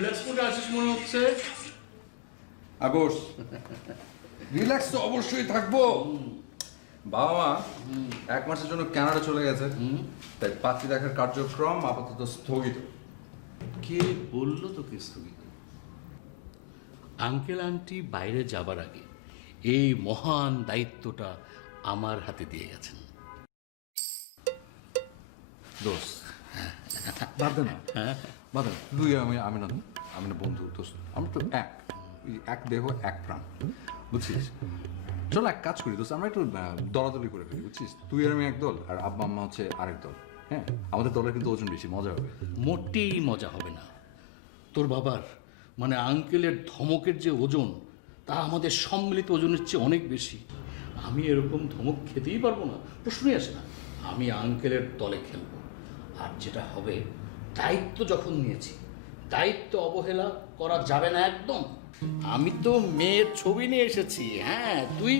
Relax মোডে আছিস মনে হচ্ছে। আগোস রিল্যাক্স তো অবশ্যই থাকবো। বাবা মা 1 মাসের জন্য কানাডা চলে গেছে, তাই পাত্রী দেখার কার্যক্রম আপাতত স্থগিত। কে বললো তোকে স্থগিত? আঙ্কেল আন্টি বাইরে যাবার আগে এই মহান দায়িত্বটা আমার হাতে দিয়ে গেছেন। দোস্ত বাদ দে না, বাদ দে না। তুই আমি না বন্ধু দোস্ত, আমরা তো এক দেহ এক প্রাণ, বুঝছিস? চল এক কাজ করি দোস্ত, আমরা একটু দলাদলি করে ফেলি, বুঝছিস? তুই আর আমি এক দল, আর আব্বা আম্মা হচ্ছে আরেক দল। হ্যাঁ, আমাদের দলের কিন্তু ওজন বেশি, মজা হবে। মোটেই মজা হবে না। তোর বাবার মানে আঙ্কেলের ধমকের যে ওজন, তা আমাদের সম্মিলিত ওজনের চেয়ে অনেক বেশি। আমি এরকম ধমক খেতেই পারবো না, প্রশ্নই আসে না। আমি আঙ্কেলের দলে খেলবো। আর যেটা হবে, দায়িত্ব যখন নিয়েছি, দায়িত্ব অবহেলা করা যাবে না একদম। আমি তো মেয়ের ছবি নিয়ে এসেছি। হ্যাঁ, তুই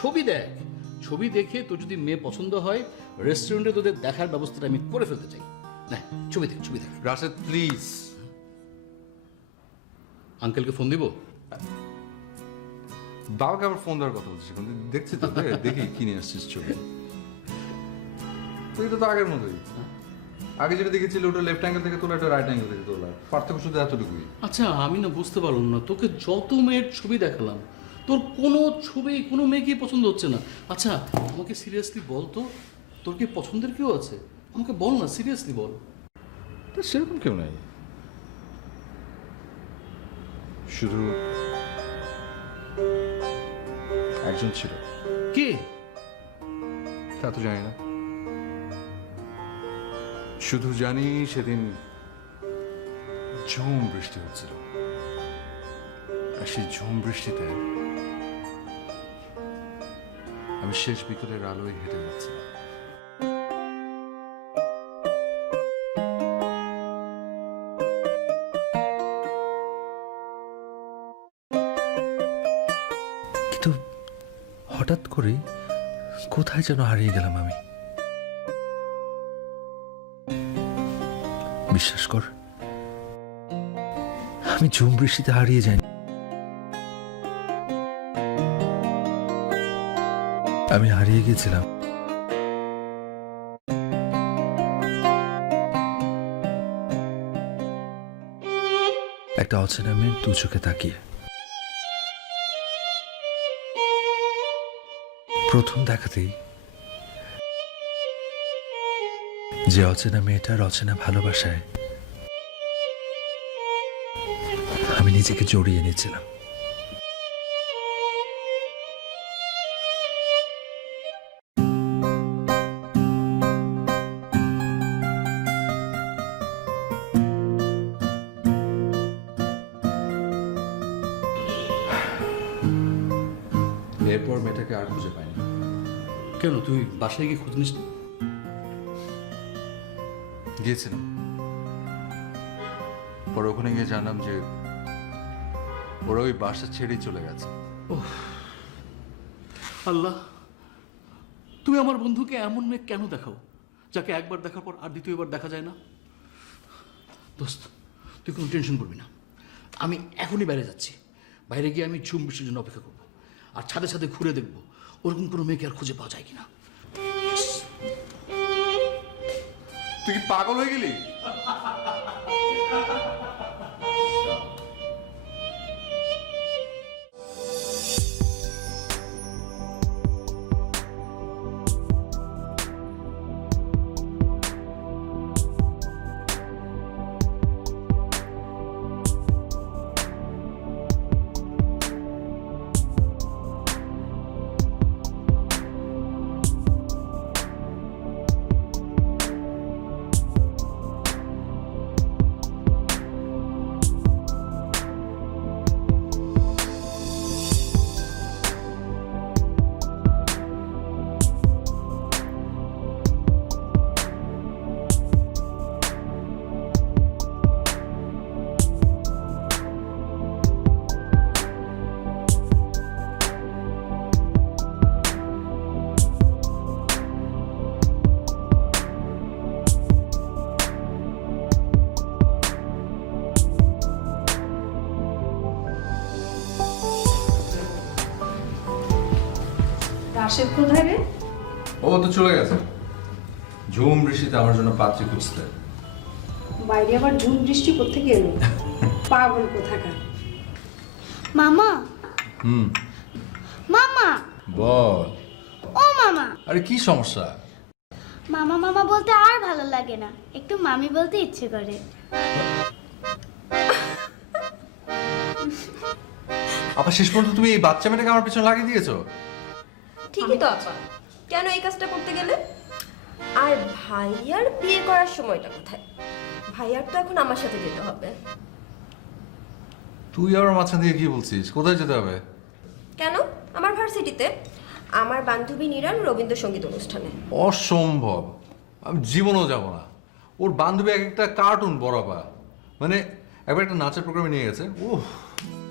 ছবি দেখ, ছবি দেখে তোর যদি মেয়ে পছন্দ হয়, রেস্টুরেন্টে তোদের দেখার ব্যবস্থাটা আমি করে ফেলতে চাই। না, ছবি দেখ। রাশেদ প্লিজ। আঙ্কেলকে ফোন দিব? বাবাকে আবার ফোন দেওয়ার কথা বলছিস? দেখছি তো, দেখি কি নিয়ে আসছিস ছবি। তুই তো আগের মতোই, আগে যেটা দেখেছিল ওটা লেফট অ্যাঙ্গেল থেকে তোলা, এটা রাইট অ্যাঙ্গেল থেকে তোলা, পার্থক্য শুধু এতটুকুই। আচ্ছা, আমি না বুঝতে পারলাম না, তোকে যত মেয়ের ছবি দেখালাম, তোর কোনো ছবি কোনো মেয়েকেই পছন্দ হচ্ছে না। আচ্ছা, আমাকে সিরিয়াসলি বল তো, তোর কি পছন্দের কেউ আছে? আমাকে বল না, সিরিয়াসলি বল। তা সেরকম কেউ নাই, শুধু একজন ছিল। কে? তা তো জানি না, শুধু জানি সেদিন ঝুম বৃষ্টি হচ্ছিল, আর সেই ঝুম বৃষ্টিতে আমি শেষ বিকেলের আলোয় হেঁটে যাচ্ছিলাম। কিন্তু হঠাৎ করে কোথায় যেন হারিয়ে গেলাম আমি। বিশ্বাস কর, আমি ঝুম বৃষ্টিতে হারিয়ে যাইনি। আমি হারিয়ে গেছিলাম একটা অচেনা মেয়ের দু চোখে তাকিয়ে। প্রথম দেখাতেই যে অচেনা মেয়েটার অচেনা ভালোবাসায় আমি নিজেকে জড়িয়ে নিয়েছিলাম। এরপর মেয়েটাকে আর খুঁজে পাইনি। কেন, তুই বাসায় গিয়ে খোঁজ নিস না? গিয়েছিলাম, পরে ওখানে গিয়ে জানলাম যে ওরা ওই বাসা ছেড়েই চলে গেছে। আল্লাহ, তুমি আমার বন্ধুকে এমন মেয়ে কেন দেখাও যাকে একবার দেখার পর আর দ্বিতীয়বার দেখা যায় না? দোস্ত, তুই কোনো টেনশন করবি না, আমি এখনই বাইরে যাচ্ছি। বাইরে গিয়ে আমি ঝুম বৃষ্টির জন্য অপেক্ষা করবো, আর ছাদে ছাদে ঘুরে দেখবো ওরকম কোনো মেয়েকে আর খুঁজে পাওয়া যায় কিনা। তুই কি পাগল হয়ে গেলি? রাশেদ কোথায় রে? ও তো চলে গেছে ঝুম বৃষ্টিতে আমার জন্য পাত্রী খুঁজতে। বাইরে আবার ঝুম বৃষ্টি কোত্থেকে এলো? পাগল কোথাকার। মামা হুম মামা বল। ও মামা আরে কি সমস্যা? মামা মামা বলতে আর ভালো লাগে না, একটু মামি বলতে ইচ্ছে করে। আপা শেষ পর্যন্ত তুমি এই বাচ্চা মেয়েটাকে আমার পিছনে লাগিয়ে দিয়েছো? ঠিকই তো আপা, কেন এই কাজটা করতে গেলে? আর ভাইয়ার বিয়ে করার সময়টা কোথায়? ভাইয়ার তো এখন আমার সাথে যেতে হবে। তুই আবার মাঝখান দিয়ে কি বলছিস? কোথায় যেতে হবে? কেন? আমার ভার্সিটিতে আমার বান্ধবী নিরান রবীন্দ্রসঙ্গীত অনুষ্ঠানে। অসম্ভব, আমি জীবনেও যাব না। ওর বান্ধবী এক একটা কার্টুন বরাবা, মানে একবার একটা নাচের প্রোগ্রামে নিয়ে গেছে। ওহ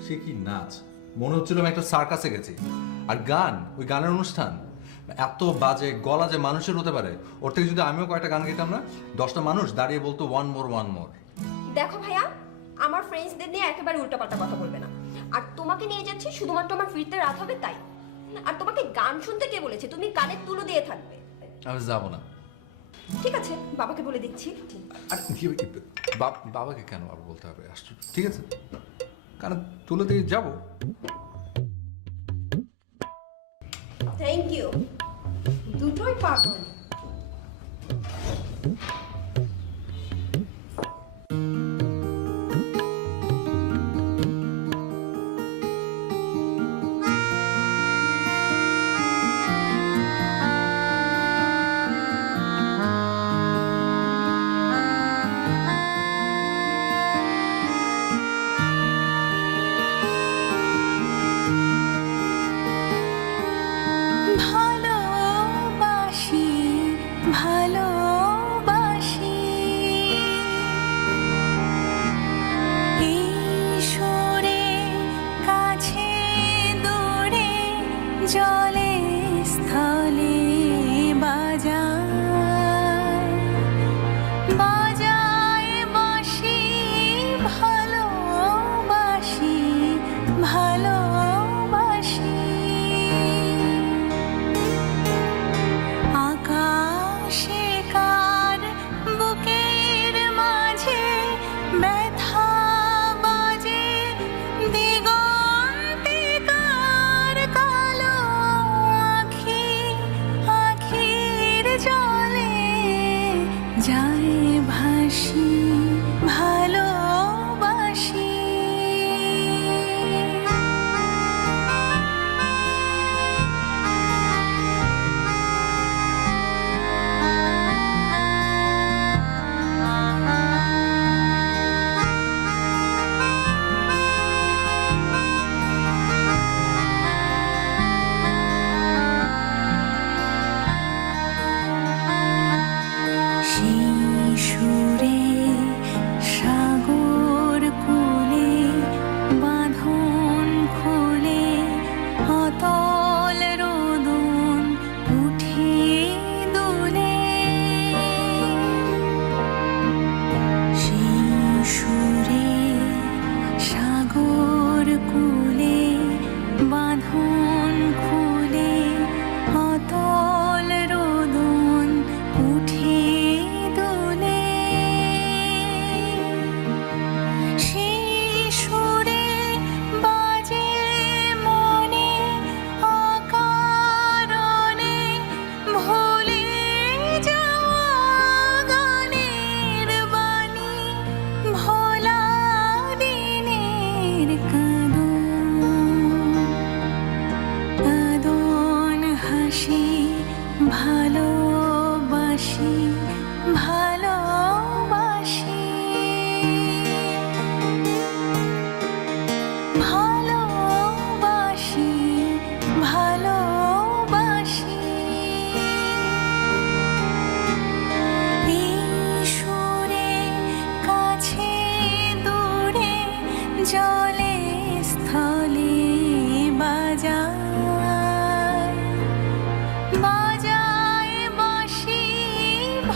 সে কি নাচ, মনে হচ্ছিল আমি একটা সার্কাসে গেছি। আর গান, ওই গানের অনুষ্ঠান এত বাজে, গলা যে মানুষের হতে পারে। ওর থেকে যদি আমিও কয়েকটা গান গেতাম না, 10টা মানুষ দাঁড়িয়ে বলতো ওয়ান মোর ওয়ান মোর। দেখো ভাইয়া, আমার ফ্রেন্ডসদের নিয়ে একেবারে উল্টাপাল্টা কথা বলবে না। আর তোমাকে নিয়ে যাচ্ছি শুধুমাত্র আমার ফিরতে রাত হবে তাই। আর তোমাকে গান শুনতে কে বলেছে? তুমি কানের তুলো দিয়ে থাকবে। আমি যাব না। ঠিক আছে, বাবাকে বলে দিচ্ছি। আর বাবাকে কেন আবার বলতে হবে? আশ্চর্য। ঠিক আছে, কারণ তুলে দিয়ে যাবো। Thank you. দুটোই পাগল। ভালোবাসি ভালোবাসি এই সুরে কাছে দূরে জলে স্থলে বাজায় বাজায় বাঁশি ভালোবাসি ভালোবাসি আকাশে কার বুকের মাঝে ব্যথা বাজে দিগন্তে কার কালো আখি আখির জলে যায় ভাসি ভালোবাসি সেই সুরে সাগর কুলে বাঁধন খুলে অতল রোদন উঠে দুলে সেই সুরে সাগর কুলে বাঁধন খুলে অতল রোদন উঠে দুলে সেই সুরে বাজে মনে অকারণে ভুলে যাওয়া গানের বাণী ভোলা দিনের কাঁদন হাসি ভালোবাসি ভালোবাসি ভালোবাসি ভালোবাসি এই সুরে কাছে দূরে জলে স্থলে বাজায় বাজায় বাঁশি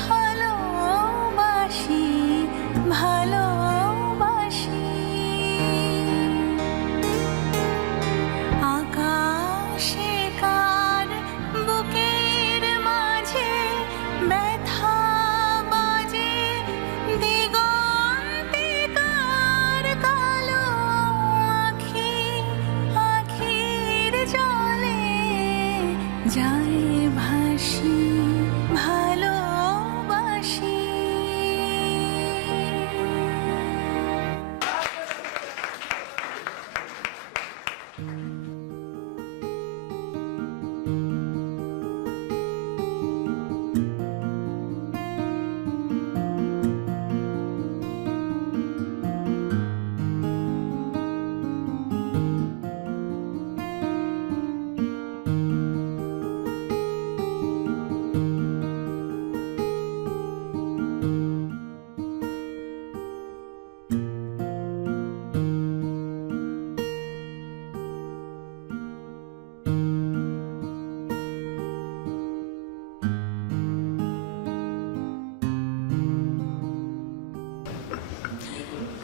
ভালোবাসি ভালোবাসি আকাশে কার যায় ভাসি ভালোবাসি।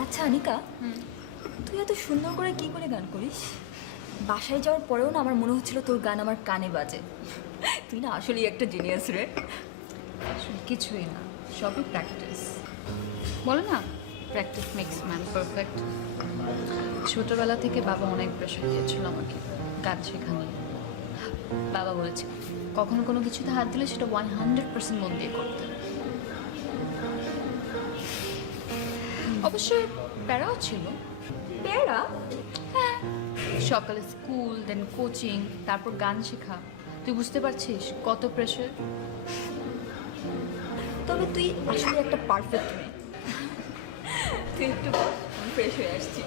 আচ্ছা অনিকা, তুই এত সুন্দর করে কি করে গান করিস? বাসায় যাওয়ার পরেও না আমার মনে হচ্ছিল তোর গান আমার কানে বাজে। তুই না আসলেই একটা জিনিয়াস রে। আসলে কিছুই না, সবই প্র্যাকটিস। বলে না, প্র্যাকটিস মেক্স ম্যান পারফেক্ট। ছোটবেলা থেকে বাবা অনেক প্রেশার দিয়েছিল আমাকে গান শেখা নিয়ে। বাবা বলেছে কখনো কোনো কিছুতে হাত দিলে সেটা 100% মন দিয়ে করতে। অবশ্যই প্যারাও ছিল। প্যারা? হ্যাঁ, সকালে স্কুল, দেন কোচিং, তারপর গান শেখা। তুই বুঝতে পারছিস কত প্রেশার? তবে তুই আসলে একটা পারফেক্ট মেয়ে। তুই একটু ফ্রেশ হয়ে আসছি।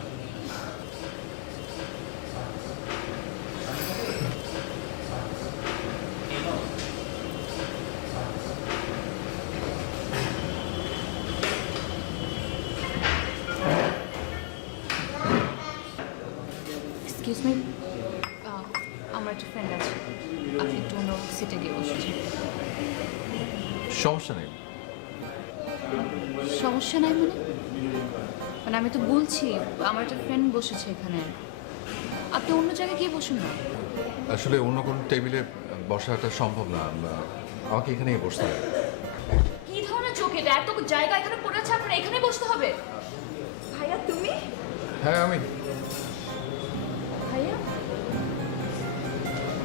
এক্সকিউজ মি, আমার একটা ফ্রেন্ড আছে, আপনি একটু অন্য সিটে গিয়ে বসেছেন। সমস্যা নেই। সমস্যা নাই মানে? মানে আমি তো বলছি আমার একটা ফ্রেন্ড বসেছে এখানে, আপনি অন্য জায়গায় গিয়ে বসুন না। আসলে অন্য কোনো টেবিলে বসাটা সম্ভব না, আমাকে এখানেই বসতে হবে। কি ধরনের চোখ এটা? এত জায়গা এখানে পড়ে আছে, আপনার এখানেই বসতে হবে? ভাইয়া তুমি? হ্যাঁ আমি। ভাইয়া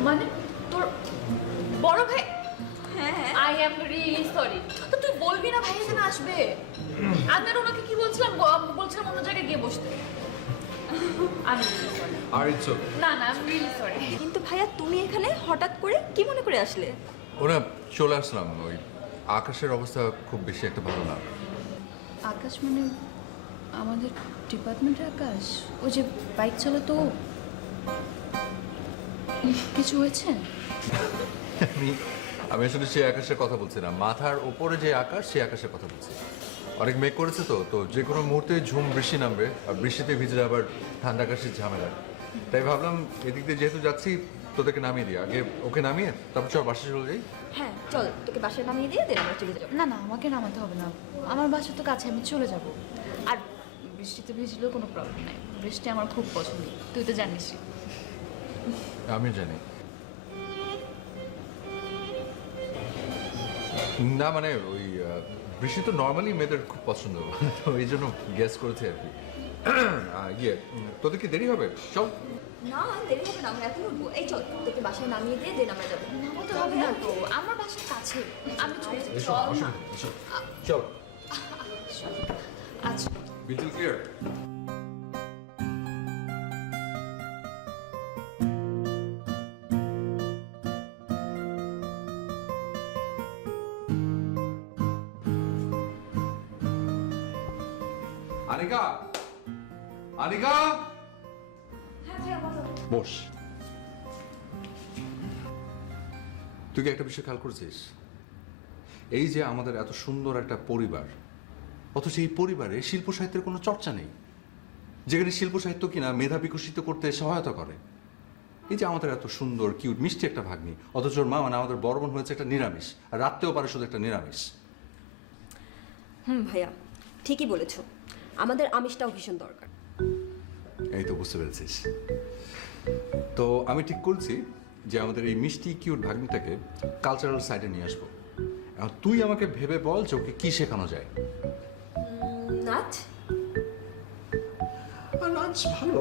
মানে তোর বড় ভাই? হ্যাঁ হ্যাঁ। I am really sorry. তো তুই বলবি না ভাই এখানে আসবে? আমি আর ওনাকে কি বলছিলাম, বলছিলাম অন্য জায়গায় গিয়ে বসতে। আমি really sorry. আর ইটস না না, আমি রিয়েলি সরি। কিন্তু ভাইয়া তুমি এখানে হঠাৎ করে কি মনে করে আসলে? ওরা চলে আসলাম। ওই আকাশের অবস্থা খুব বেশি একটা ভালো না। আকাশ মানে আমাদের ডিপার্টমেন্টের আকাশ? ওই যে বাইক চালাতো? কিছু হয়েছে? আমি আসলে সেই আকাশের কথা বলছি না, মাথার ওপরে যে আকাশ সেই আকাশের কথা বলছি। অনেক মেঘ করেছে তো যে কোনো মুহূর্তে ঝুম বৃষ্টি নামবে, আর বৃষ্টিতে ভিজে আবার ঠান্ডা আকাশের ঝামেলা। তাই ভাবলাম এদিক দিয়ে যেহেতু যাচ্ছি তোদেরকে নামিয়ে দিই, আগে ওকে নামিয়ে তারপর চল বাসে চলে যাই। হ্যাঁ চল, তোকে বাসায় নামিয়ে দিয়ে দেন আমরা চলে যাবো। না না, আমাকে নামাতে হবে না, আমার বাসা তো কাছে, আমি চলে যাব। আর বৃষ্টিতে ভিজলেও কোনো প্রবলেম নাই, বৃষ্টি আমার খুব পছন্দ, তুই তো জানিসই। আমি জানি না, মানে ওই বৃষ্টি তো নর্মালি মেয়েদের খুব পছন্দ, তো এই জন্য গ্যাস করেছে আর কি। ইয়ে তোদের কি দেরি হবে? চল। না দেরি হবে না, আমরা এখন উঠবো। এই চল, তোকে বাসায় নামিয়ে দিয়ে দেন আমরা যাবো। নামাতে হবে না তো, আমার বাসার কাছে, আমি চলে যাবো। এসো, চল না। এসো, চল। আচ্ছা বিটল ক্লিয়ার। আনিকা, আনিকা, বস। তুই কি একটা বিষয় খেয়াল করেছিস? এই যে আমাদের এত সুন্দর একটা পরিবার, অথচ এই পরিবারে শিল্প সাহিত্যের কোনো চর্চা নেই, যেখানে শিল্প সাহিত্য কিনা মেধা বিকশিত করতে সহায়তা করে। এই যে আমাদের এত সুন্দর কিউট মিষ্টি একটা ভাগ্নি, অথচ ওর মা মানে আমাদের বড় বোন হয়েছে একটা নিরামিষ, আর রাখতেও পারে শুধু একটা নিরামিষ। ভাইয়া ঠিকই বলেছো, আমাদের আমিষটাও ভীষণ দরকার। এই তো বুঝতে পেরেছিস। তো আমি ঠিক করছি যে আমাদের এই মিষ্টি কিউট ভাগ্নিটাকে কালচারাল সাইডে নিয়ে আসবো। এখন তুই আমাকে ভেবে বল যে ওকে কি শেখানো যায়। নাচ? নাচ ভালো,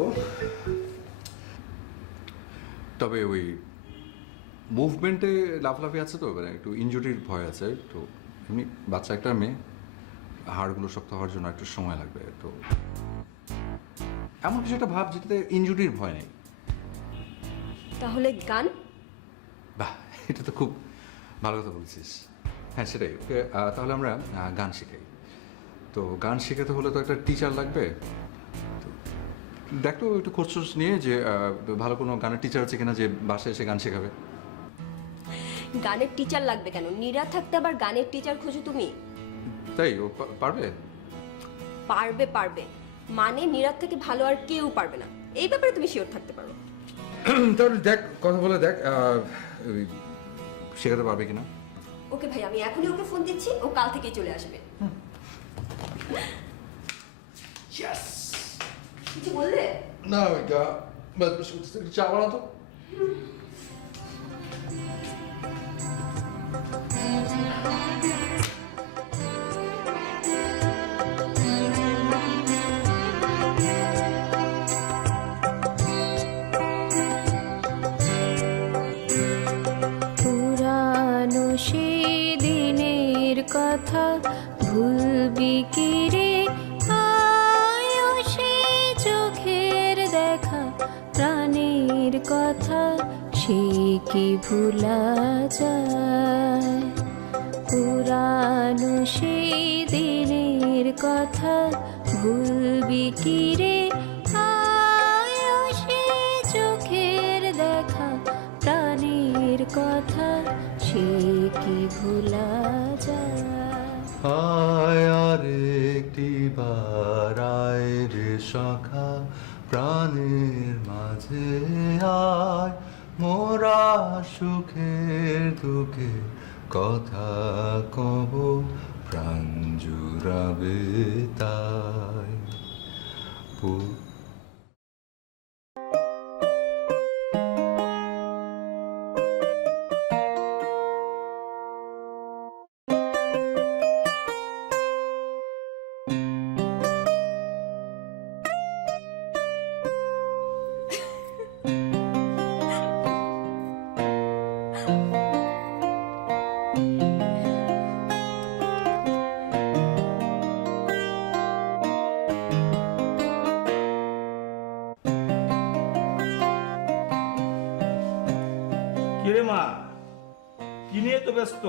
তবে ওই মুভমেন্টে লাফলাফি আছে তো, মানে একটু ইনজুরির ভয় আছে। তো এমনি বাচ্চা একটা মেয়ে, হাড়গুলো শক্ত হওয়ার জন্য একটু সময় লাগবে। তো এমন কিছু একটা ভাব যেটাতে ইনজুরির ভয় নেই। তাহলে গান? বাহ, এটা তো খুব ভালো কথা বলছিস। হ্যাঁ সেটাই, ওকে তাহলে আমরা গান শেখাই। তো গান শেখাতে হলে তো একটা টিচার লাগবে। তো দেখ তো একটু খোঁজ নিয়ে যে ভালো কোনো গানের টিচার আছে কিনা যে বাসায় এসে গান শেখাবে। গানের টিচার লাগবে কেন? নীরা থাকতে আবার গানের টিচার খোঁজো তুমি? তাই ও পারবে? পারবে পারবে, মানে নীরার থেকে ভালো আর কেউ পারবে না, এই ব্যাপারে তুমি শিওর থাকতে পারো। তাহলে দেখ, কথা বলে দেখ শেখাতে পারবে কিনা। ওকে ভাই, আমি এখনই ওকে ফোন দিচ্ছি, ও কাল থেকেই চলে আসবে। কিছু বললে? না চা বানা তো। পুরানো সে দিনের কথা ভুলবি কি রে, আয় সে চোখের দেখা প্রাণের কথা সে কি ভুলা যায়। পুরানো সে দিনের কথা ভুলবি কি রে, আয় সে চোখের দেখা প্রাণের কথা সে কি ভুলা যায়। আয় আর একটি বার আয় রে সখা প্রাণের মাঝে আয়, মোরা সুখের দুঃখে কথা কব প্রাণ জুড়াবে তাই। কিরে মা, কি নিয়ে তো ব্যস্ত?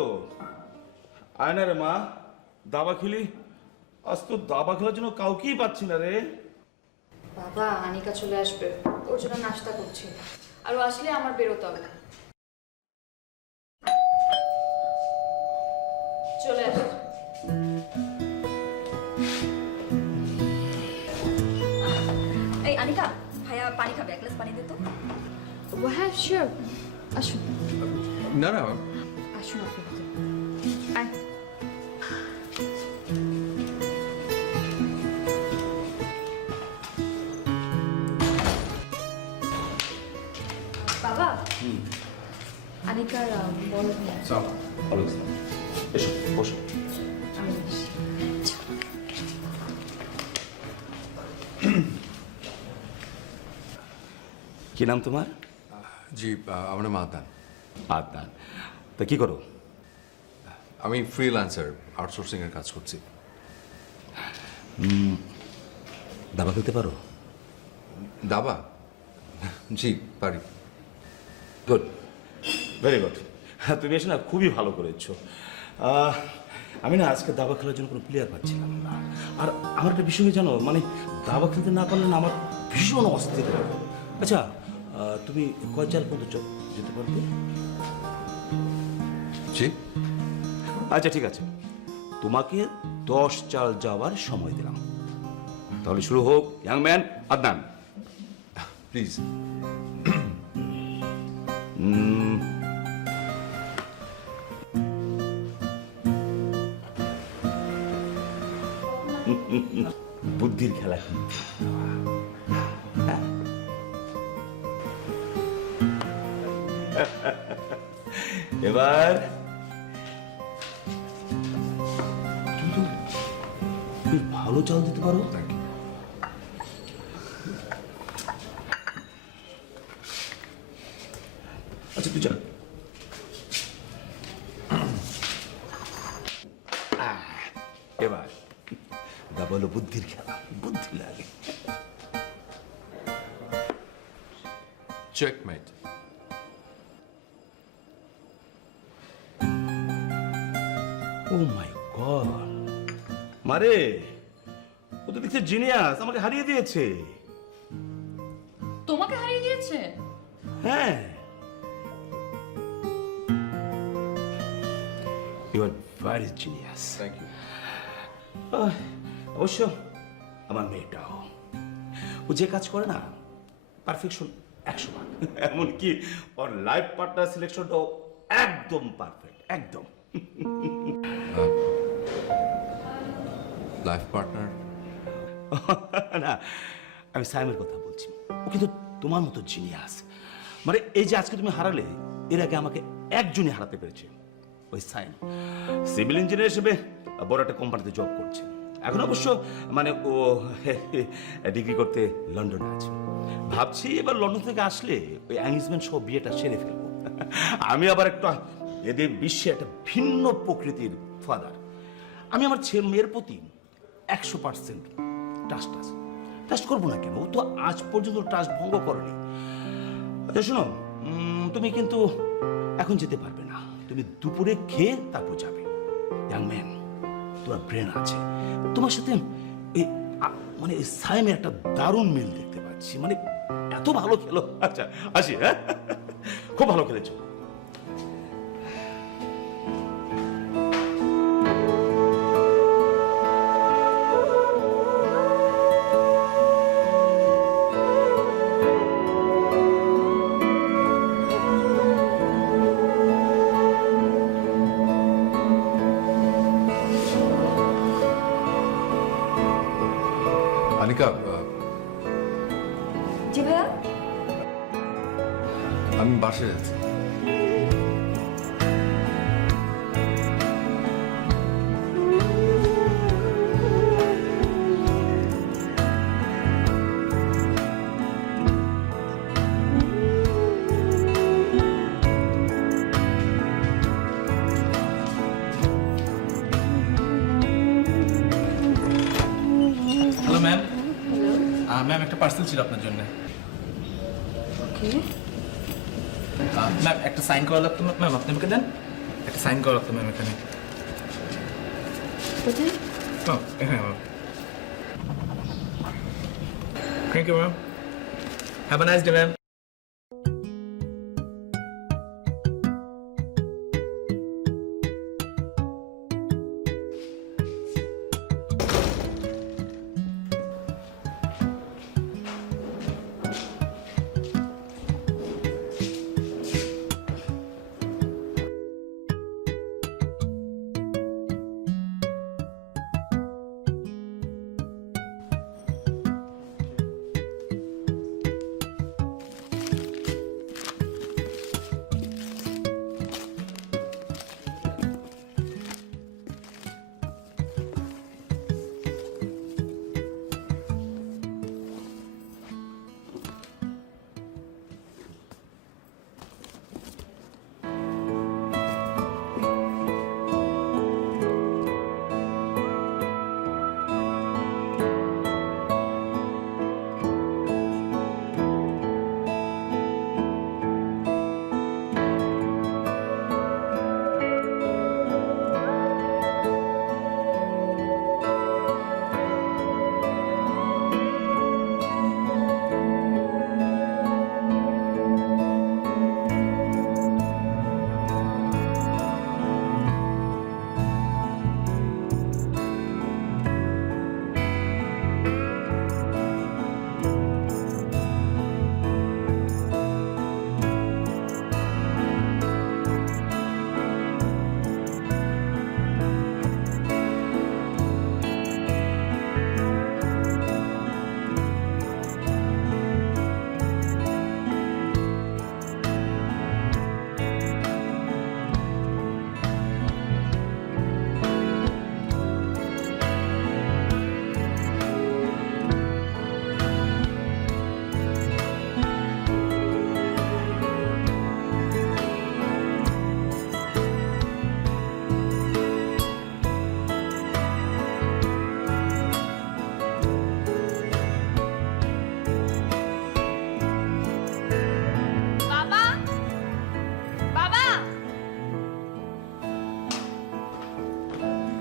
আয় না রে মা, দাবা খেলি। আজ তো দাবা খেলার জন্য কাউকেই পাচ্ছি না রে। বাবা, আনিকা চলে আসবে, ওর জন্য নাস্তা করছি, আর ও আসলে আমার বেরোতে হবে। চলে আস। এই আনিকা, ভাইয়া পানি খাবে, এক গ্লাস পানি দে তো। হ্যাঁ শিওর, আসুন না না, আসুন আপনি ভিতরে। আয়। বাবা, আনিকার বড় মেয়ে। এসো বসো। আমি বসি। কি নাম তোমার? জি আমার নাম আদনান। আদনান। তা কি করো? আমি ফ্রিল্যান্সার, আউটসোর্সিং এর কাজ করছি। দাবা খেলতে পারো? দাবা? জি পারি। Good, very good. হ্যাঁ, তুমি এসে না খুবই ভালো করেছো। আমি না আজকে দাবা খেলার জন্য কোনো প্লেয়ার পাচ্ছিলাম না। আর আমার একটা বিষয় জানো, মানে দাবা খেলতে না পারলে না আমার ভীষণ অস্থির লাগে। আচ্ছা, তুমি কয় চাল পর্যন্ত যেতে পারবে? জি আচ্ছা ঠিক আছে, তোমাকে 10 চাল যাওয়ার সময় দিলাম। তাহলে শুরু হোক, ইয়াং ম্যান আদনান। প্লিজ। বুদ্ধির খেলা কিন্তু। হ্যাঁ। এবার তুমি তো বেশ ভালো চাল দিতে পারো। আচ্ছা তুই চল, বলো বুদ্ধির খেলা, বুদ্ধি লাগে। চেকমেট। ও মাই গড, মারে ও তো দেখছে জিনিয়াস, আমাকে হারিয়ে দিয়েছে। তোমাকে হারিয়ে দিয়েছে? হ্যাঁ, you are very genius. Thank you. অবশ্য আমার মেয়েটাও, ও যে কাজ করে না পারফেকশন 100 ভাগ। এমনকি ওর লাইফ পার্টনার সিলেকশনটাও একদম পারফেক্ট, একদম। Life partner? না, আমি সাইমের কথা বলছি। ও কিন্তু তোমার মতো জিনিয়াস। মানে এই যে আজকে তুমি হারালে, এর আগে আমাকে একজনই হারাতে পেরেছে, ওই সাইম। সিভিল ইঞ্জিনিয়ার হিসেবে বড় একটা কোম্পানিতে জব করছে এখন। অবশ্য মানে ও ডিগ্রি করতে লন্ডনে আছে। ভাবছি এবার লন্ডন থেকে আসলে ওই এঙ্গেজমেন্ট সহ বিয়েটা সেরে ফেলবো। আমি আবার একটা এদের বিশ্বে একটা ভিন্ন প্রকৃতির ফাদার। আমি আমার মেয়ের প্রতি 100% ট্রাস্ট আছে। ট্রাস্ট করবো না কেন? ও তো আজ পর্যন্ত ট্রাস্ট ভঙ্গ করেনি। আচ্ছা শোনো, তুমি কিন্তু এখন যেতে পারবে না। তুমি দুপুরে খেয়ে তারপর যাবে। ইয়াং ম্যান, তোমার ব্রেন আছে। তোমার সাথে এই মানে এই সাইমের একটা দারুণ মিল দেখতে পাচ্ছি। মানে এত ভালো খেলো। আচ্ছা আসি, হ্যাঁ, খুব ভালো খেলেছো। আনিকা, জি ভাইয়া। আমি বাসায় যাচ্ছি। Hello ma'am. ম্যাম একটা পার্সেল ছিল আপনার জন্য। ম্যাম একটা সাইন করা লাগতো। ম্যাম আপনি আমাকে দেন, একটা সাইন করা লাগতো ম্যাম এখানে। এখানে ma'am. Thank you ma'am, have a nice day ma'am.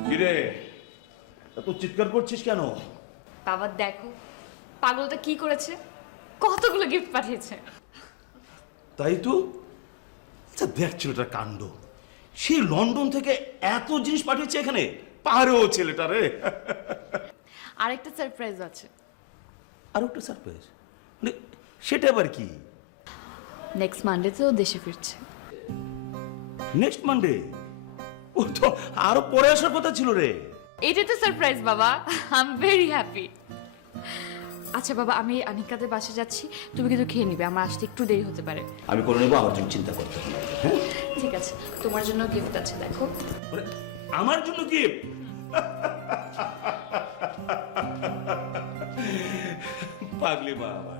কিরে এত চিৎকার করছিস কেন? বাবা দেখো পাগলটা কি করেছে, কতগুলো গিফট পাঠিয়েছে। তাই তো, আচ্ছা দেখ ছেলেটার কাণ্ড, সেই লন্ডন থেকে এত জিনিস পাঠিয়েছে এখানে, পারেও ছেলেটা রে। আরেকটা সারপ্রাইজ আছে। আর একটা সারপ্রাইজ মানে সেটা আবার কি? নেক্সট মানডেতে ও দেশে ফিরছে। Next Monday? ও তো আরো পরে আসার কথা ছিল রে। এটাই তো সারপ্রাইজ বাবা, আই এম ভেরি হ্যাপি। আচ্ছা বাবা, আমি আনিকাদের বাসে যাচ্ছি, তুমি কিন্তু খেয়ে নিবে, আমার আসতে একটু দেরি হতে পারে। আমি করে নেবো, আমার জন্য চিন্তা করতে হবে না, হ্যাঁ? ঠিক আছে, তোমার জন্য গিফট আছে দেখো। মানে আমার জন্য গিফট? পাগলি মা আমার,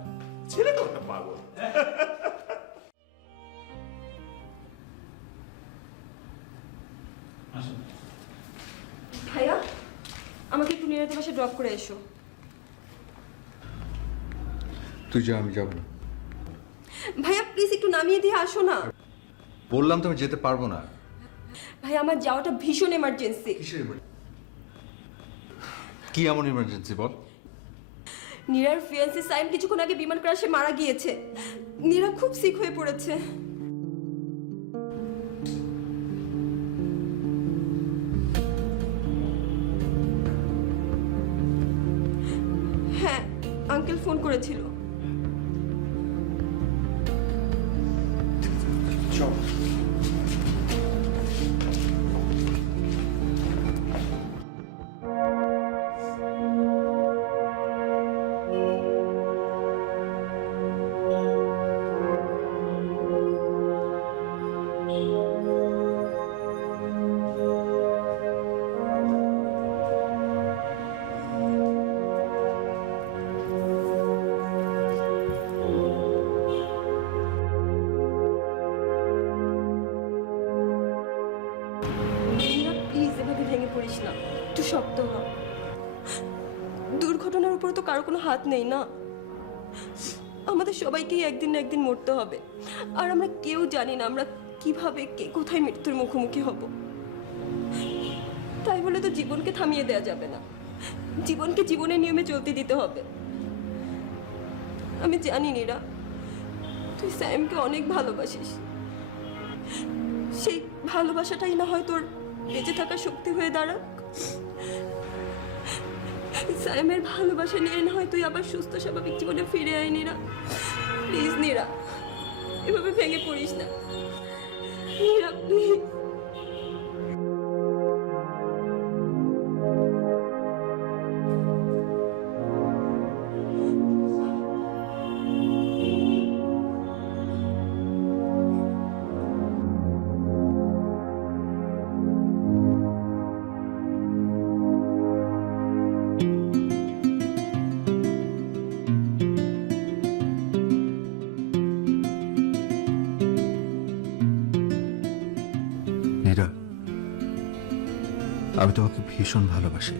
ছেলেটা ওটা পাগল। ভাইয়া আমাকে একটু নিরাতে বাসে ড্রপ করে এসো। তুই যা, আমি যাবো না। ভাইয়া প্লিজ একটু নামিয়ে দিয়ে আসো না। বললাম তো আমি যেতে পারবো না। ভাইয়া আমার যাওয়াটা ভীষণ এমার্জেন্সি। কিসের কি এমন ইমার্জেন্সি বল? নীরার ফিয়ান্সি সাইম কিছুক্ষণ আগে বিমান ক্রাশে মারা গিয়েছে। নীরা খুব সিক হয়ে পড়েছে। হ্যাঁ, আঙ্কেল ফোন করেছিল। চল। নীরা প্লিজ এভাবে ভেঙে পড়িস না, একটু শক্ত হ। দুর্ঘটনার উপর তো কারো কোনো হাত নেই না। আমাদের সবাইকেই একদিন না একদিন মরতে হবে, আর আমরা কেউ জানি না আমরা কিভাবে কে কোথায় মৃত্যুর মুখোমুখি হব। তাই বলে তো জীবনকে থামিয়ে দেওয়া যাবে না, জীবনকে জীবনের নিয়মে চলতে দিতে হবে। আমি জানি নীরা, তুই স্যামকে অনেক ভালোবাসিস। সেই ভালোবাসাটাই না হয় তোর বেঁচে থাকার শক্তি হয়ে দাঁড়াক। স্যামের ভালোবাসা নিয়ে না হয় তুই আবার সুস্থ স্বাভাবিক জীবনে ফিরে আয় নীরা। প্লিজ নীরা, এভাবে ভেঙে পড়িস না নীরা, প্লিজ। নীরা, আমি তোমাকে ভীষণ ভালোবাসি,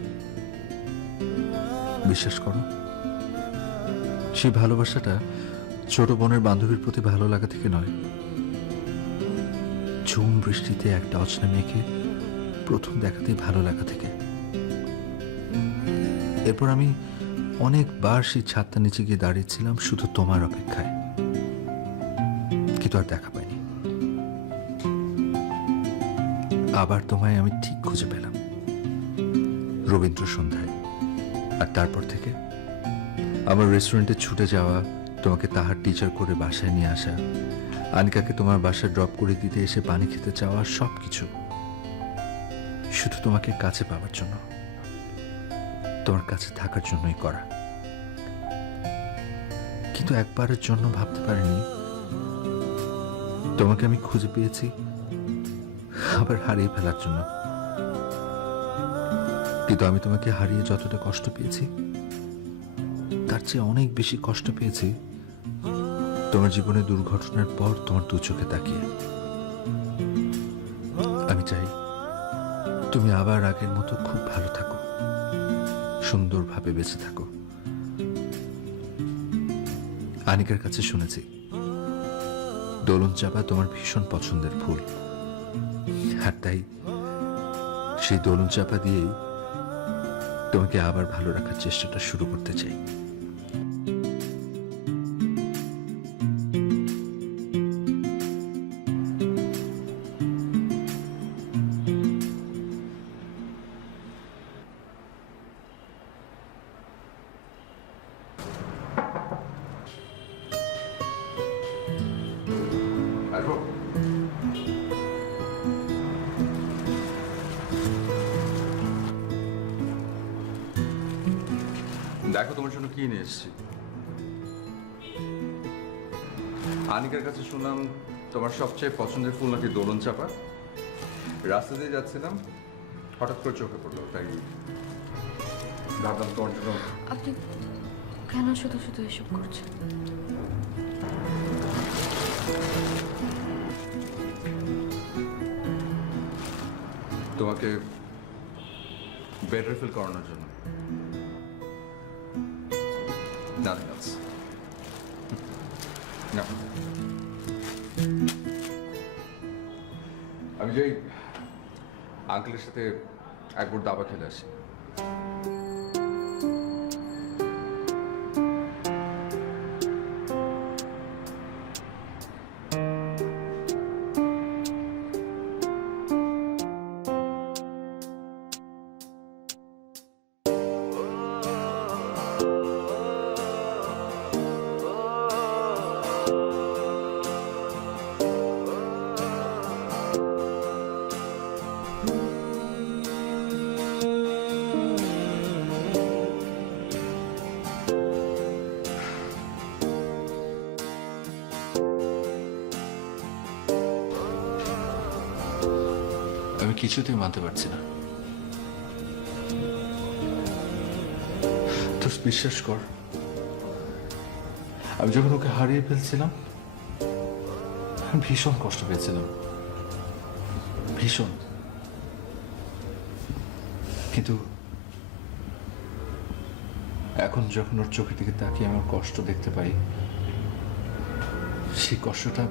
বিশ্বাস করো। সেই ভালোবাসাটা ছোট বোনের বান্ধবীর প্রতি ভালো লাগা থেকে নয়, ঝুম বৃষ্টিতে একটা অচেনা মেয়েকে প্রথম দেখাতেই ভালো লাগা থেকে। এরপর আমি অনেকবার সেই ছাদটার নিচে গিয়ে দাঁড়িয়েছিলাম শুধু তোমার অপেক্ষায়, কিন্তু আর দেখা পাইনি। আবার তোমায় আমি ঠিক খুঁজে পেলাম রবীন্দ্র সন্ধ্যায়, আর তারপর থেকে আমার রেস্টুরেন্টে ছুটে যাওয়া, তোমাকে তাহার টিচার করে বাসায় নিয়ে আসা, আনিকাকে তোমার বাসায় ড্রপ করে দিতে এসে পানি খেতে চাওয়া, সবকিছু শুধু তোমাকে কাছে পাওয়ার জন্য, তোমার কাছে থাকার জন্যই করা। কিন্তু একবারের জন্য ভাবতে পারিনি তোমাকে আমি খুঁজে পেয়েছি আবার হারিয়ে ফেলার জন্য। কিন্তু আমি তোমাকে হারিয়ে যতটা কষ্ট পেয়েছি, তার চেয়ে অনেক বেশি কষ্ট পেয়েছি তোমার জীবনে দুর্ঘটনার পর তোমার দু চোখে তাকিয়ে। আমি চাই তুমি আবার আগের মতো খুব ভালো থাকো, সুন্দরভাবে বেঁচে থাকো। আনিকার কাছে শুনেছি দোলন চাপা তোমার ভীষণ পছন্দের ফুল, আর তাই সেই দোলন চাপা দিয়েই তোমাকে আবার ভালো রাখার চেষ্টাটা শুরু করতে চাই। আসবো? দেখো তোমার জন্য কি নিয়ে এসেছি। আনিকার কাছে শুনলাম তোমার সবচেয়ে পছন্দের ফুল নাকি দোলন চাপা। রাস্তা দিয়ে যাচ্ছিলাম, হঠাৎ করে চোখে পড়লো, তাই ভাবলাম তোমার জন্য। আপনি কেন শুধু শুধু এসব করছেন? তোমাকে বেটার ফিল করানোর জন্য। Nothing else. No. আমি যাই আঙ্কেলের সাথে একবার দাবা খেলে আসি। আমি কিছুতেই মানতে পারছি না। তো বিশ্বাস কর, আমি যখন ওকে হারিয়ে ফেলছিলাম আমি ভীষণ কষ্ট পেয়েছিলাম, ভীষণ। কিন্তু এখন যখন ওর চোখের দিকে তাকিয়ে আমার কষ্ট দেখতে পাই, সেই কষ্টটা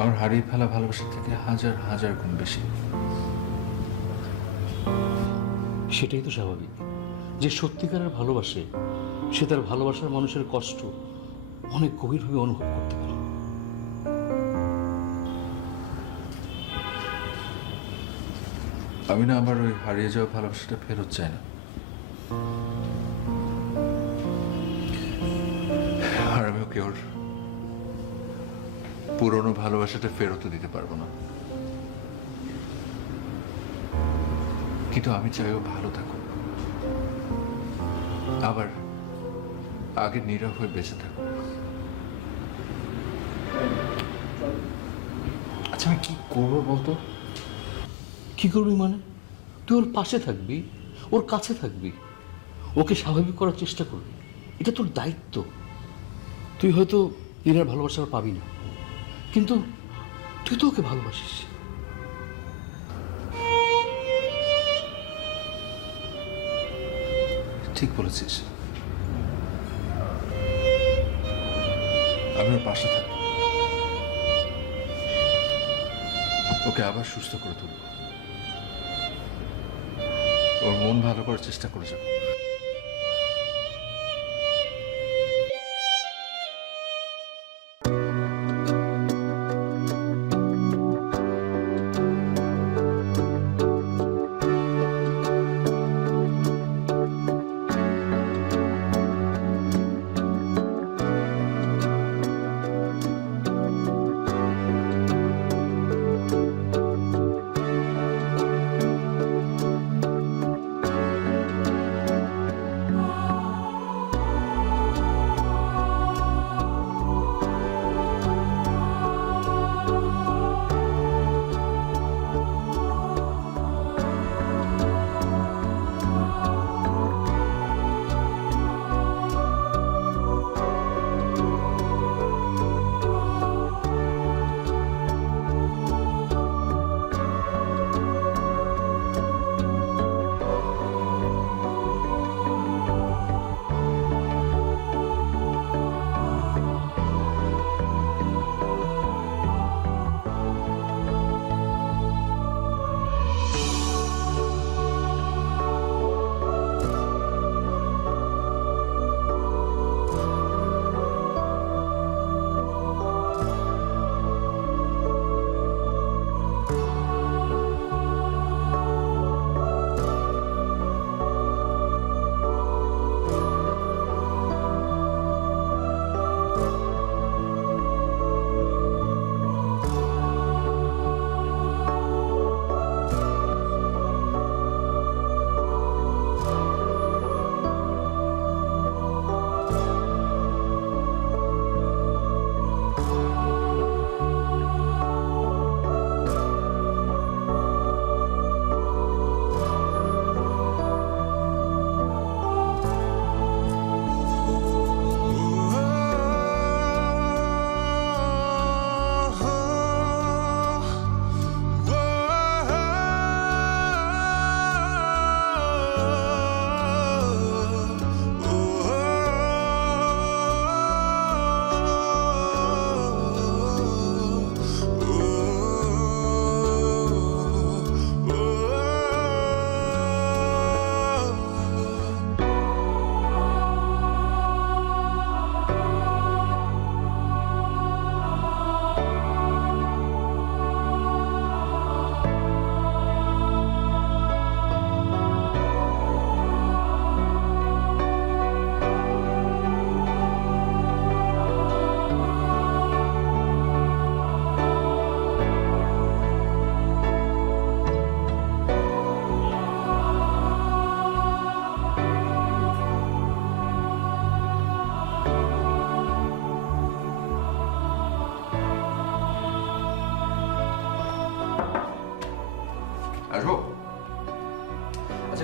আমার হারিয়ে ফেলা ভালোবাসা থেকে হাজার হাজার গুণ বেশি। সেটাই তো স্বাভাবিক, যে সত্যিকারের ভালোবাসে সে তার ভালোবাসার মানুষের কষ্ট অনেক গভীরভাবে অনুভব করতে পারে। আমি না আমার ওই হারিয়ে যাওয়া ভালোবাসাটা ফেরত চাই না। আর আমি ওকে ওর পুরনো ভালোবাসাটা ফেরত দিতে পারবো না, কিন্তু আমি চাই ও ভালো থাকুক, আবার আগে নীরব হয়ে বেঁচে থাকুক। আচ্ছা আমি কি করবো বলতো? কি করবি মানে? তুই ওর পাশে থাকবি, ওর কাছে থাকবি, ওকে স্বাভাবিক করার চেষ্টা করবি, এটা তোর দায়িত্ব। তুই হয়তো ইরার ভালোবাসা আর পাবি না, কিন্তু তুই তো ওকে ভালোবাসিস। ঠিক বলেছিস, আমি ওর পাশে থাকবো, ওকে আবার সুস্থ করে তুলব, ওর মন ভালো করার চেষ্টা করে যাবো।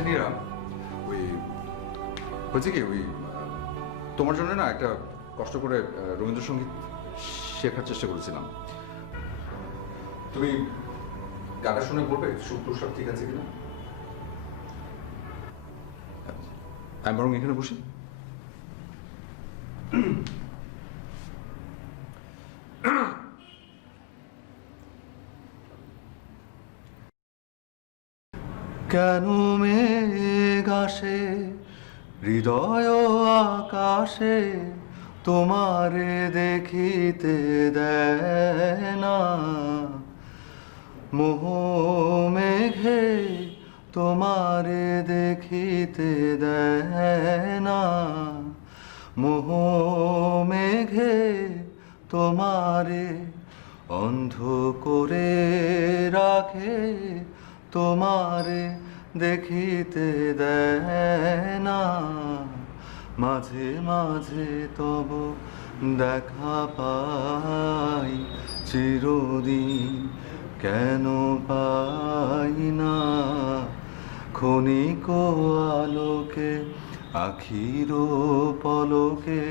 নীরা, ওই হয়েছে কি, ওই তোমার জন্য না একটা কষ্ট করে রবীন্দ্রসঙ্গীত শেখার চেষ্টা করেছিলাম। তুমি গানটা শুনে বলবে সুর টুর সব ঠিক আছে কিনা? আমি বরং এখানে বসি। কেন মেঘ আসে হৃদয় আকাশে, তোমারে দেখিতে দেয় না। মোহ মেঘে তোমারে দেখিতে দেয় না। মোহ মেঘে তোমারে অন্ধ করে রাখে, তোমারে দেখিতে দেয় না। মাঝে মাঝে তব দেখা পাই, চিরদিন কেন পাই না। ক্ষণিক আলোকে আখির পলকে,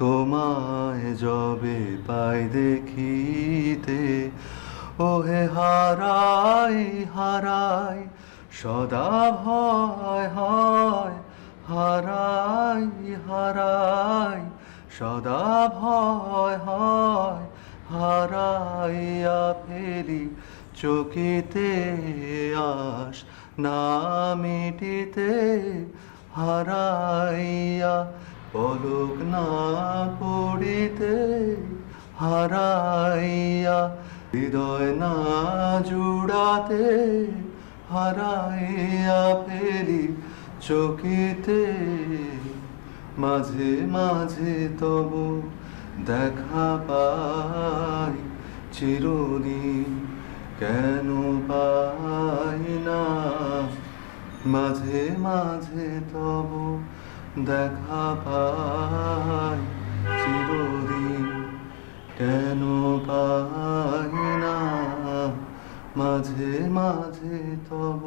তোমায় যবে পাই দেখিতে। ওহে হারাই হারাই সদা ভয় হয়, হারাই হারাই সদা ভয় হয়। হারাইয়া ফেরি চকিতে আস না মিটিতে, হারাইয়া পলক না পড়িতে। হারাইয়া হৃদয় না জুড়াতে, হারাইয়া ফেরি চকিতে। মাঝে মাঝে তব দেখা পাই, চিরদিন কেন পাই না। মাঝে মাঝে তব দেখা পাই, চিরদিন কেন পাই না। মাঝে মাঝে তব।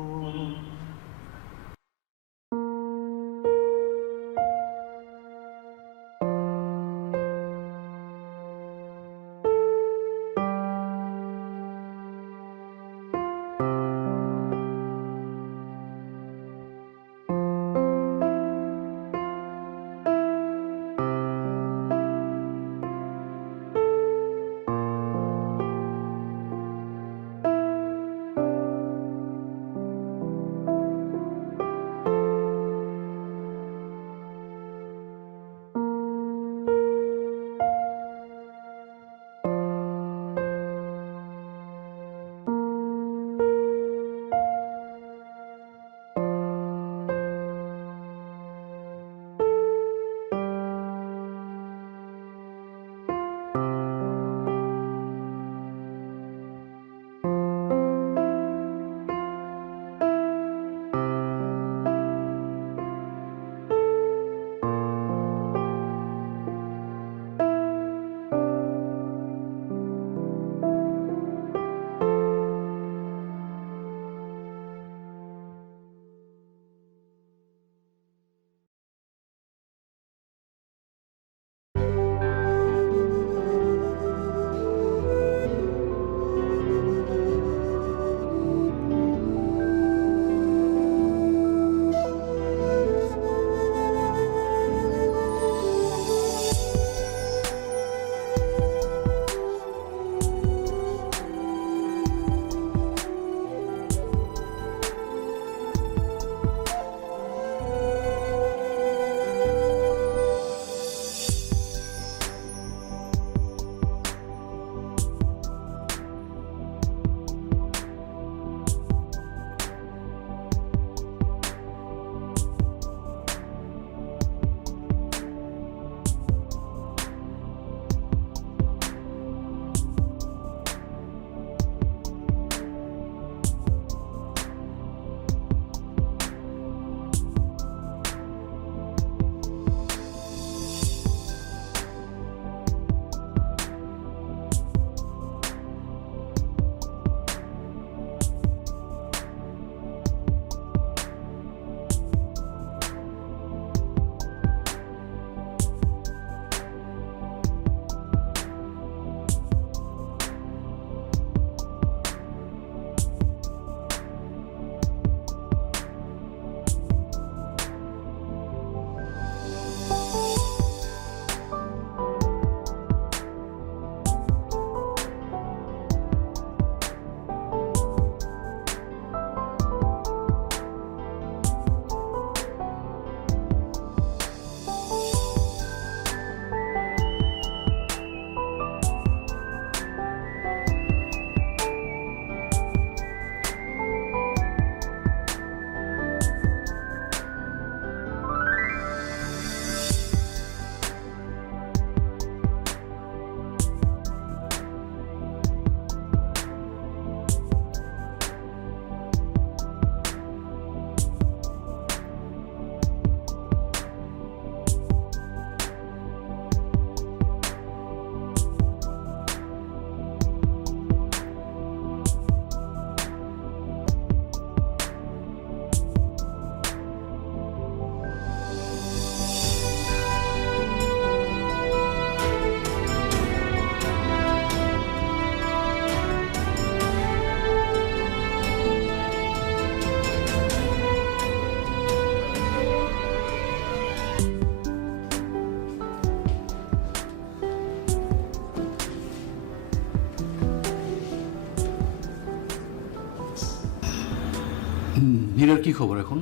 মীরার কি খবর এখন?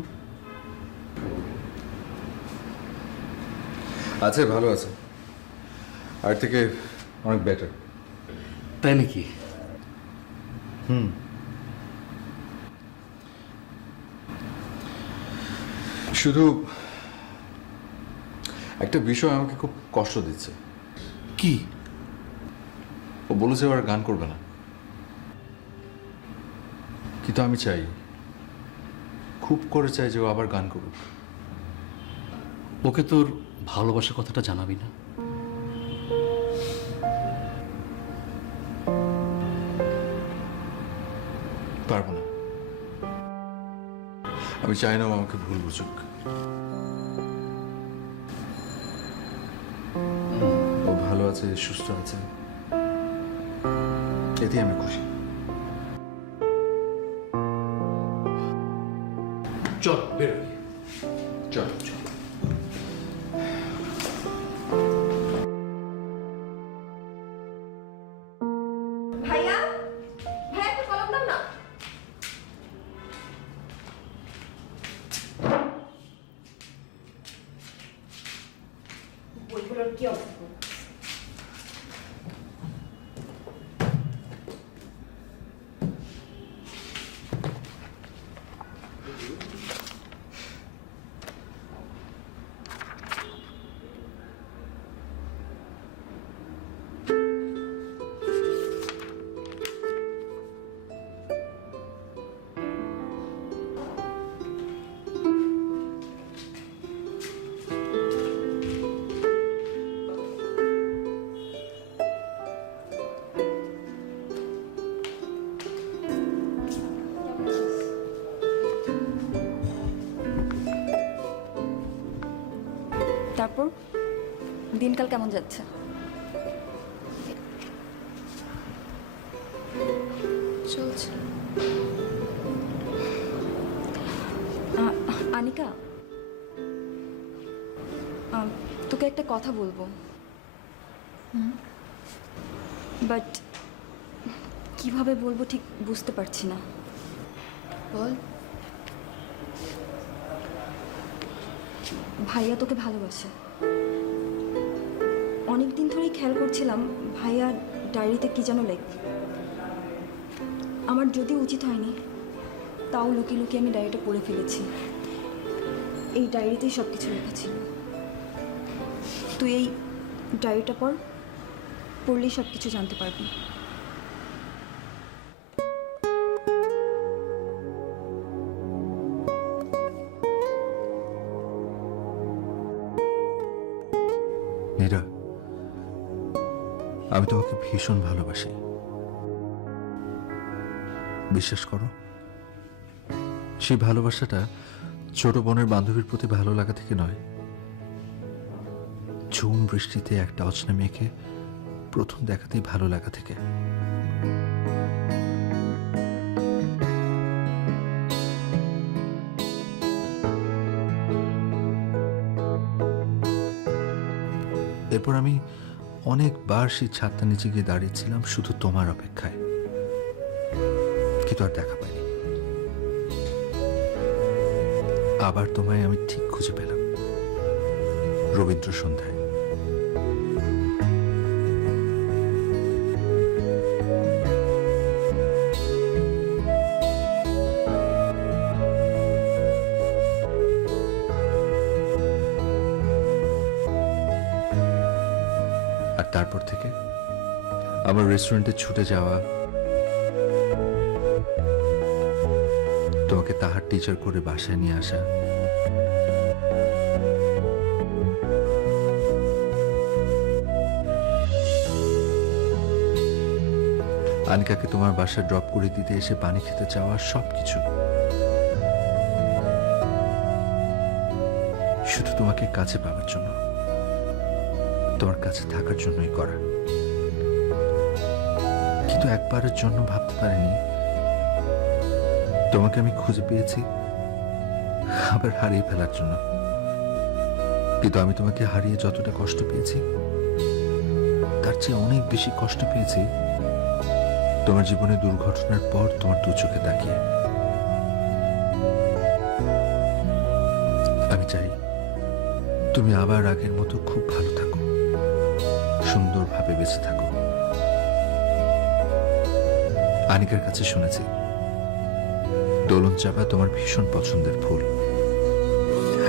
আছে, ভালো আছে, আর থেকে অনেক বেটার। তাই নাকি? শুধু একটা বিষয় আমাকে খুব কষ্ট দিচ্ছে। কি? ও বলেছে ও আর গান করবে না, কিন্তু আমি চাই, খুব করে চাই যে ও আবার গান করুক। ওকে তোর ভালোবাসার কথাটা জানাবি না? পারবো না, আমি চাই না ও আমাকে ভুল বুঝুক। ও ভালো আছে, সুস্থ আছে, এতেই আমি খুশি। চল বেরোই। চল চল। ভাইয়া, ভাইয়া একটু কলম দাও না। বইগুলোর কি অবস্থা? তারপর দিনকাল কেমন যাচ্ছে? চলছে। আনিকা, তোকে একটা কথা বলবো, বাট কিভাবে বলবো ঠিক বুঝতে পারছি না। বল। ভাইয়া তোকে ভালোবাসে। অনেক দিন ধরেই খেয়াল করছিলাম ভাইয়া ডায়েরিতে কি যেন লেখ। আমার যদি উচিত হয়নি, তাও লুকিয়ে লুকিয়ে আমি ডায়েরিটা পড়ে ফেলেছি। এই ডায়েরিতেই সব কিছু লেখা ছিল। তুই এই ডায়েরিটা পড়লেই সব কিছু জানতে পারবি। নীরা, আমি তোমাকে ভীষণ ভালোবাসি, বিশ্বাস করো। সেই ভালোবাসাটা ছোট বোনের বান্ধবীর প্রতি ভালো লাগা থেকে নয়, ঝুম বৃষ্টিতে একটা অচেনা মেয়েকে প্রথম দেখাতেই ভালো লাগা থেকে। এরপর আমি অনেকবার সেই ছাদটার নিচে গিয়ে দাঁড়িয়েছিলাম শুধু তোমার অপেক্ষায়, কিন্তু আর দেখা পাইনি। আবার তোমায় আমি ঠিক খুঁজে পেলাম রবীন্দ্র সন্ধ্যায়। আর তারপর থেকে আমার রেস্টুরেন্টে ছুটে যাওয়া, তোমাকে তাহার টিচার করে বাসায় নিয়ে আসা, আনিকাকে তোমার বাসায় ড্রপ করে দিতে এসে পানি খেতে চাওয়া, সবকিছু শুধু তোমাকে কাছে পাওয়ার জন্য, তোমার কাছে থাকার জন্যই করা। কিন্তু একবারের জন্য ভাবতে পারিনি তোমাকে আমি খুঁজে পেয়েছি আবার হারিয়ে ফেলার জন্য। কিন্তু আমি তোমাকে হারিয়ে যতটা কষ্ট পেয়েছি, তার চেয়ে অনেক বেশি কষ্ট পেয়েছি তোমার জীবনে দুর্ঘটনার পর তোমার দু চোখে তাকিয়ে। তুমি আবার আগের মতো খুব ভালো থাকো, সুন্দরভাবে বেঁচে থাকো। আনিকার কাছে শুনেছি দোলন চাপা তোমার ভীষণ পছন্দের ফুল,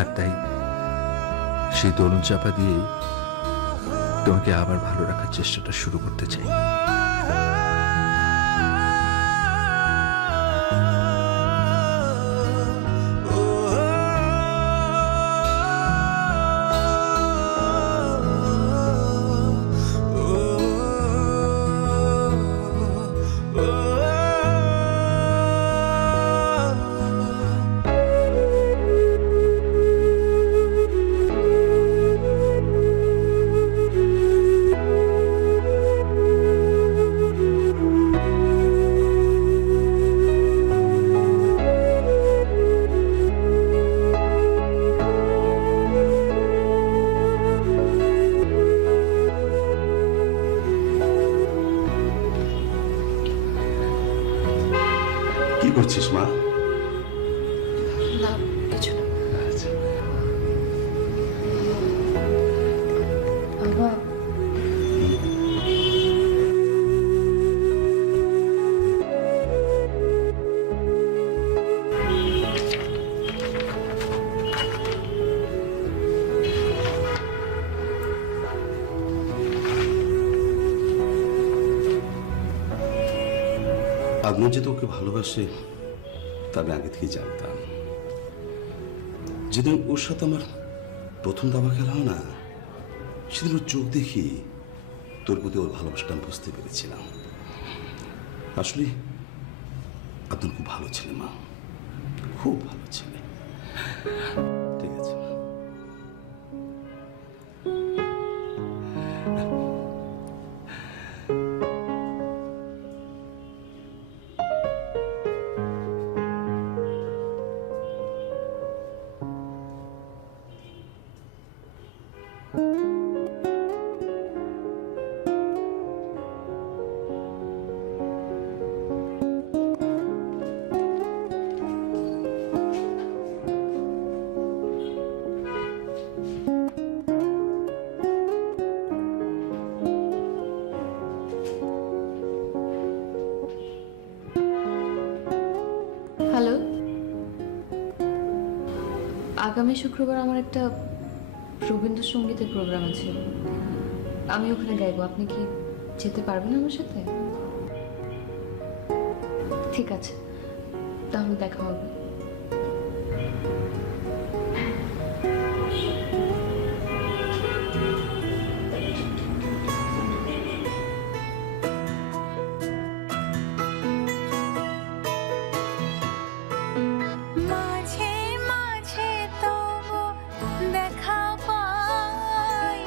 আর তাই সেই দোলন চাপা দিয়েই তোমাকে আবার ভালো রাখার চেষ্টাটা শুরু করতে চাই। কি করছিস মা? না কিছু না। বাবা, আদনান যে তোকে ভালোবাসে তা আমি আগে থেকে জানতাম। যেদিন ওর সাথে আমার প্রথম দাবা খেলা হয় না, সেদিন ওর চোখ দেখি তোর প্রতি ওর ভালোবাসাটা আমি বুঝতে পেরেছিলাম। আসলে আদনান খুব ভালো ছেলে মা, খুব ভালো ছেলে। ঠিক আছে মা। হ্যালো, আগামী শুক্রবার আমার একটা রবীন্দ্রসঙ্গীতের প্রোগ্রাম আছে, আমি ওখানে গাইবো। আপনি কি যেতে পারবেন আমার সাথে? ঠিক আছে, তাহলে দেখা হবে। মাঝে মাঝে তবু দেখা পাই,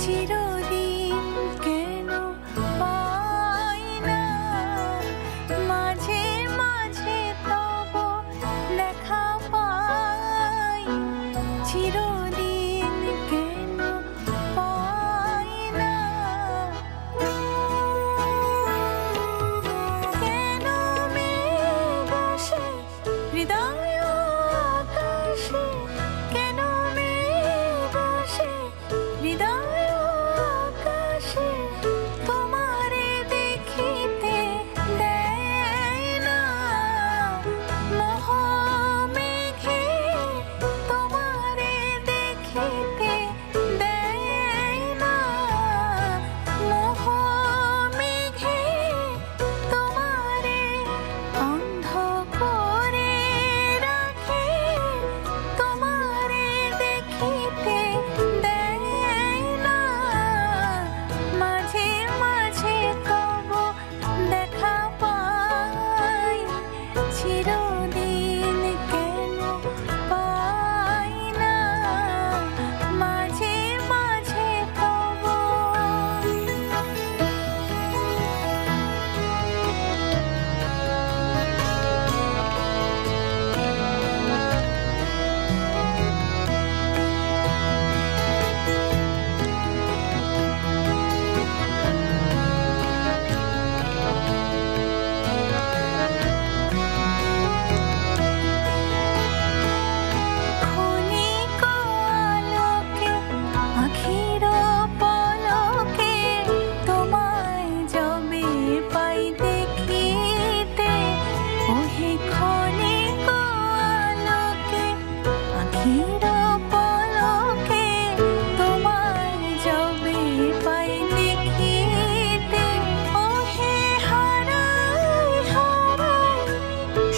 চিরদিন কেন পাই না। মাঝে মাঝে তবু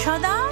সদা